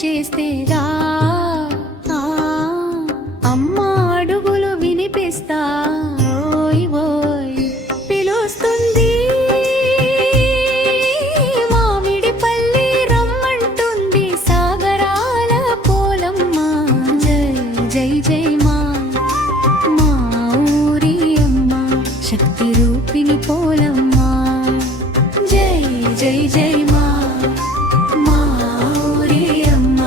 చేస్తేరా అమ్మ అడుగులు వినిపిస్తా ఓయ్ ఓయ్ పిలుస్తుంది మామిడిపల్లి రమ్మంటుంది సాగరాల పోలమ్మ జై జై జై మా ఊరి అమ్మ శక్తి రూపిణి పోలమ్మ జై జై జై మా ఊరి అమ్మ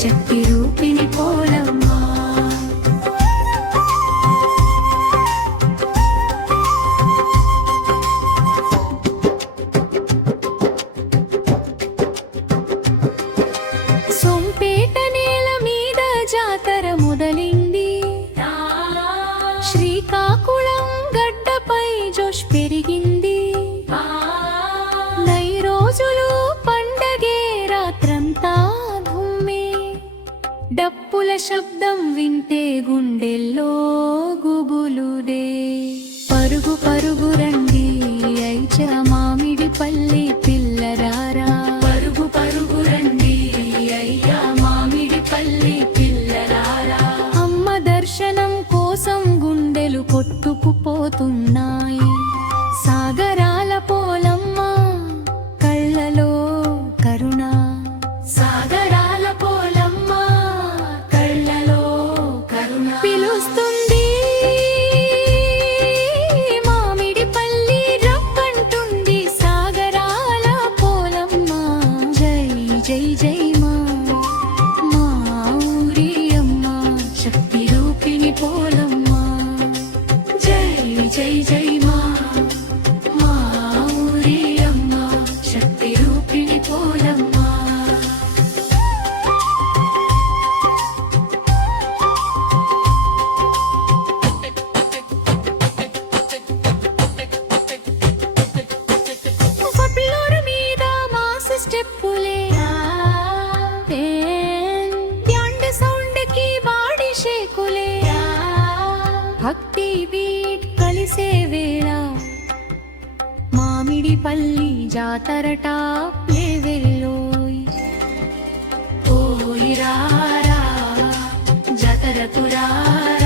శక్తి రూపిణి పోలమ్మ సొంపేట నేల మీద జాతర మొదలింది శ్రీకాకుళం గడ్డపై జోష్ పెరిగింది నై రోజులు పండగే రాత్రంతా ధుమ్మే డప్పుల శబ్దం వింటే గుండెల్లో గుబులుడే పరుగు పరుగు రండి ఐచ మామిడిపల్లి పిల్లరారా పరుగు పరుగు రండి అయ్యా మామిడిపల్లి పిల్లరారా అమ్మ దర్శనం కోసం గుండెలు కొట్టుకుపోతున్నాయి సాగరాల పోలమ్మ కళ్ళలో కరుణ సాగరాల పోలమ్మ కళ్ళలో కరుణ పిలుస్తుంది మామిడిపల్లి రమ్మంటుంది సాగరాల పోలమ్మ జై జై జై మా ఊరి అమ్మ శక్తి రూపిణి పోలమ్మ జై జై జై మా ఊరి అమ్మ శక్తి రూపిణి పోలమ్మ ఫ్లోర్ మీద మాస్ స్టెప్పులే బ్యాండ్ సౌండ్ కి బాడీ షేకులే భక్తి బీట్ కలిసే వేళ మామిడిపల్లి జాతరట లెవెల్లోయ్ ఓయ్ రారా జాతరకు రారా